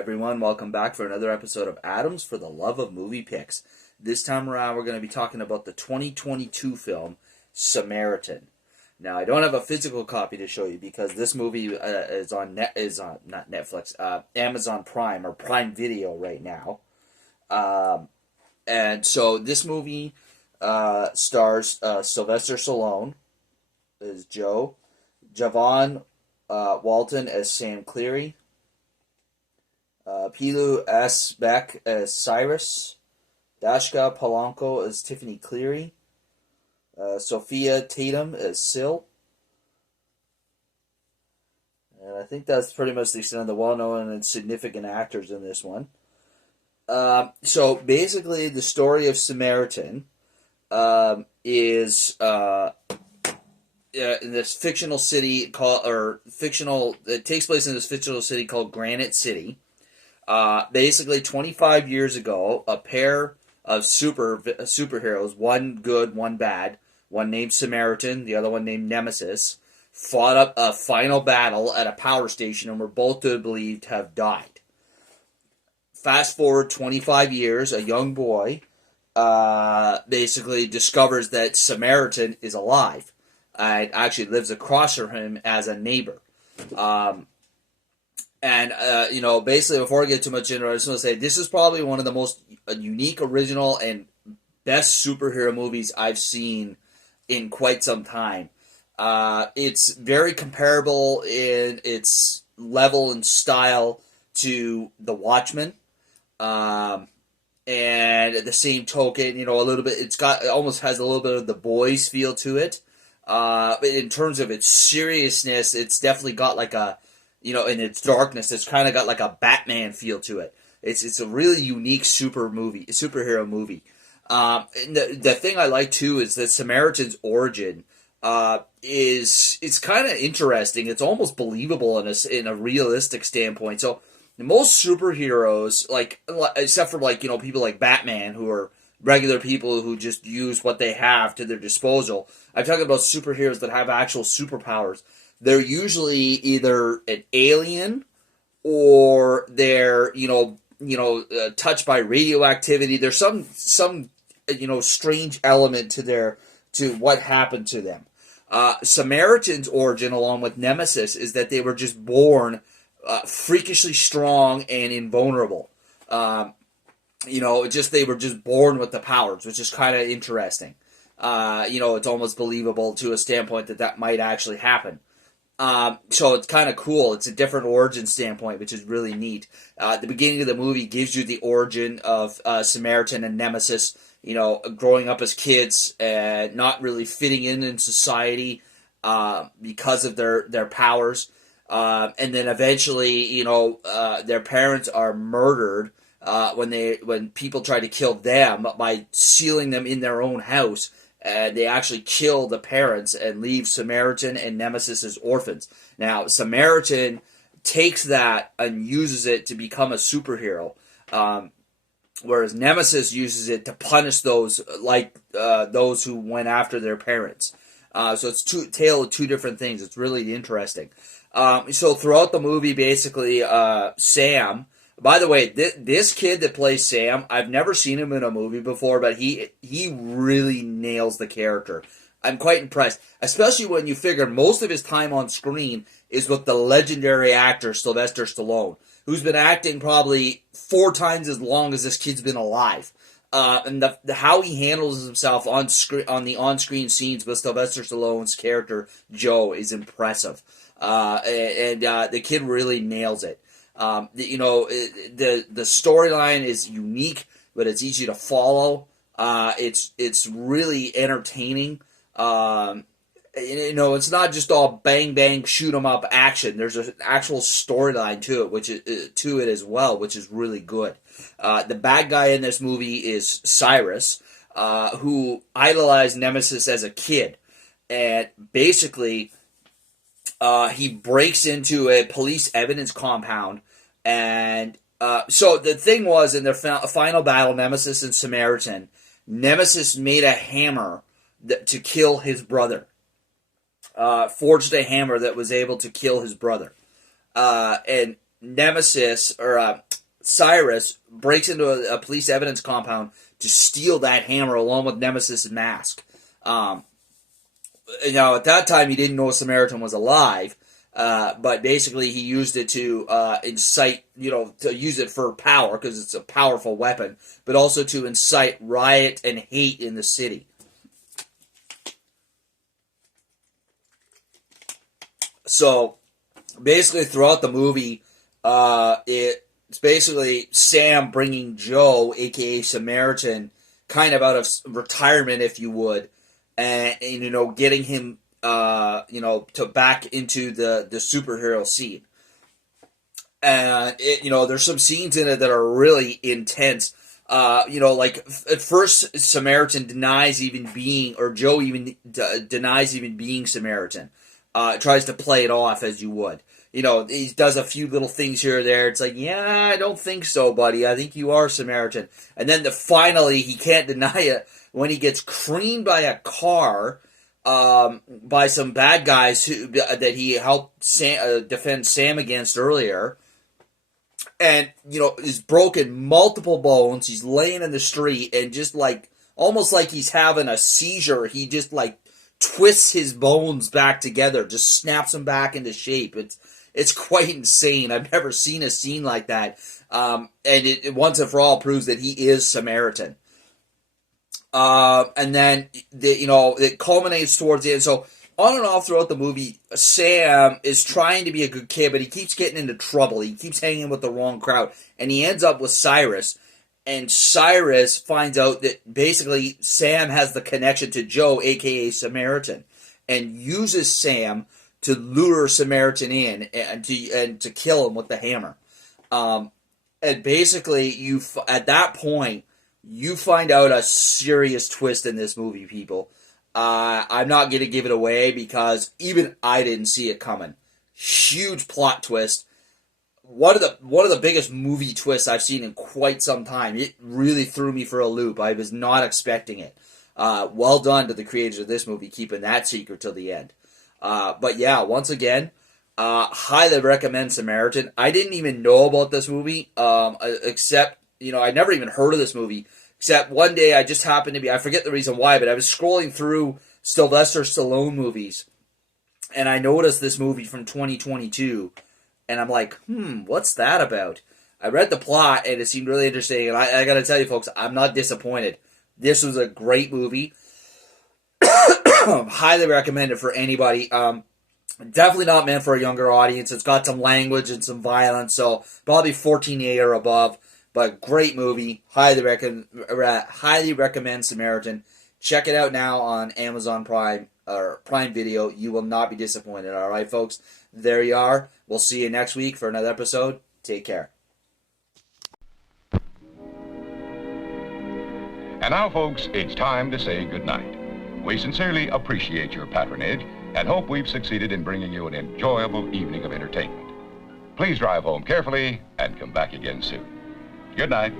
everyone, welcome back for another episode of Adams for the Love of Movie Picks. This time around, we're going to be talking about the 2022 film Samaritan. Now, I don't have a physical copy to show you because this movie is on not Netflix, Amazon Prime or Prime Video right now. And so this movie stars Sylvester Stallone as Joe, Javon Walton as Sam Cleary, Pilu S. Beck as Cyrus, Dashka Polanco as Tiffany Cleary, Sophia Tatum as Syl. And I think that's pretty much the extent of the well-known and significant actors in this one. So basically, the story of Samaritan is in this fictional city it takes place in this fictional city called Granite City. Basically, 25 years ago, a pair of superheroes, one good, one bad, one named Samaritan, the other one named Nemesis, fought up a final battle at a power station and were both believed to have died. Fast forward 25 years, a young boy basically discovers that Samaritan is alive and actually lives across from him as a neighbor. Basically, before I get too much into it, I just want to say this is probably one of the most unique, original, and best superhero movies I've seen in quite some time. It's very comparable in its level and style to The Watchmen. And at the same token, a little bit, it almost has a little bit of The Boys feel to it. But in terms of its seriousness, it's definitely got like a, in its darkness, it's kind of got like a Batman feel to it. It's a really unique superhero movie. And the thing I like too is that Samaritan's origin it's kind of interesting. It's almost believable in a realistic standpoint. So most superheroes, except for people like Batman, who are regular people who just use what they have to their disposal. I'm talking about superheroes that have actual superpowers. They're usually either an alien or they're touched by radioactivity. There's some strange element to what happened to them. Samaritan's origin, along with Nemesis, is that they were just born freakishly strong and invulnerable. They were just born with the powers, which is kind of interesting. It's almost believable to a standpoint that might actually happen. So it's kind of cool. It's a different origin standpoint, which is really neat. The beginning of the movie gives you the origin of Samaritan and Nemesis, growing up as kids and not really fitting in society because of their powers. And then eventually, their parents are murdered when people try to kill them by sealing them in their own house. And they actually kill the parents and leave Samaritan and Nemesis as orphans. Now, Samaritan takes that and uses it to become a superhero, whereas Nemesis uses it to punish those those who went after their parents. So it's tale of two different things. It's really interesting. So throughout the movie, basically, Sam. By the way, this kid that plays Sam, I've never seen him in a movie before, but he really nails the character. I'm quite impressed, especially when you figure most of his time on screen is with the legendary actor Sylvester Stallone, who's been acting probably 4 times as long as this kid's been alive. And how he handles himself on the on-screen scenes with Sylvester Stallone's character Joe is impressive. The kid really nails it. The storyline is unique, but it's easy to follow. It's really entertaining. It's not just all bang bang shoot 'em up action. There's an actual storyline to it, as well, which is really good. The bad guy in this movie is Cyrus, who idolized Nemesis as a kid, and basically he breaks into a police evidence compound. And so the thing was, in their final battle, Nemesis and Samaritan, Nemesis made a hammer to kill his brother. Forged a hammer that was able to kill his brother. And Nemesis, or Cyrus breaks into a police evidence compound to steal that hammer along with Nemesis' mask. Now, at that time, he didn't know Samaritan was alive, but basically he used it to incite, to use it for power, because it's a powerful weapon, but also to incite riot and hate in the city. So, basically, throughout the movie, it's basically Sam bringing Joe, aka Samaritan, kind of out of retirement, if you would, and getting him, to back into the superhero scene. And there's some scenes in it that are really intense. Like at first, Samaritan denies even being, or Joe even denies even being Samaritan. Tries to play it off as you would. He does a few little things here or there. It's like, yeah, I don't think so, buddy. I think you are Samaritan. And then finally, he can't deny it when he gets creamed by a car by some bad guys that he helped defend Sam against earlier. And, he's broken multiple bones. He's laying in the street and just almost like he's having a seizure. He just twists his bones back together, just snaps them back into shape. It's quite insane. I've never seen a scene like that. And it once and for all proves that he is Samaritan. And then, it culminates towards the end. So, on and off throughout the movie, Sam is trying to be a good kid, but he keeps getting into trouble. He keeps hanging with the wrong crowd. And he ends up with Cyrus. And Cyrus finds out that basically Sam has the connection to Joe, a.k.a. Samaritan, and uses Sam to lure Samaritan in and to kill him with the hammer. And basically, at that point, you find out a serious twist in this movie, people. I'm not going to give it away because even I didn't see it coming. Huge plot twist. One of the biggest movie twists I've seen in quite some time. It really threw me for a loop. I was not expecting it. Well done to the creators of this movie, keeping that secret till the end. But yeah, once again, highly recommend Samaritan. I didn't even know about this movie, except, I never even heard of this movie, except one day I just happened to be, I forget the reason why, but I was scrolling through Sylvester Stallone movies, and I noticed this movie from 2022, and I'm like, what's that about? I read the plot, and it seemed really interesting, and I gotta tell you, folks, I'm not disappointed. This was a great movie. Highly recommend it for anybody. Definitely not meant for a younger audience. It's got some language and some violence, so probably 14A or above, but great movie. Highly recommend Samaritan. Check it out now on Amazon Prime or Prime Video. You will not be disappointed. All right, folks? There you are. We'll see you next week for another episode. Take care. And now, folks, it's time to say goodnight. We sincerely appreciate your patronage and hope we've succeeded in bringing you an enjoyable evening of entertainment. Please drive home carefully and come back again soon. Good night.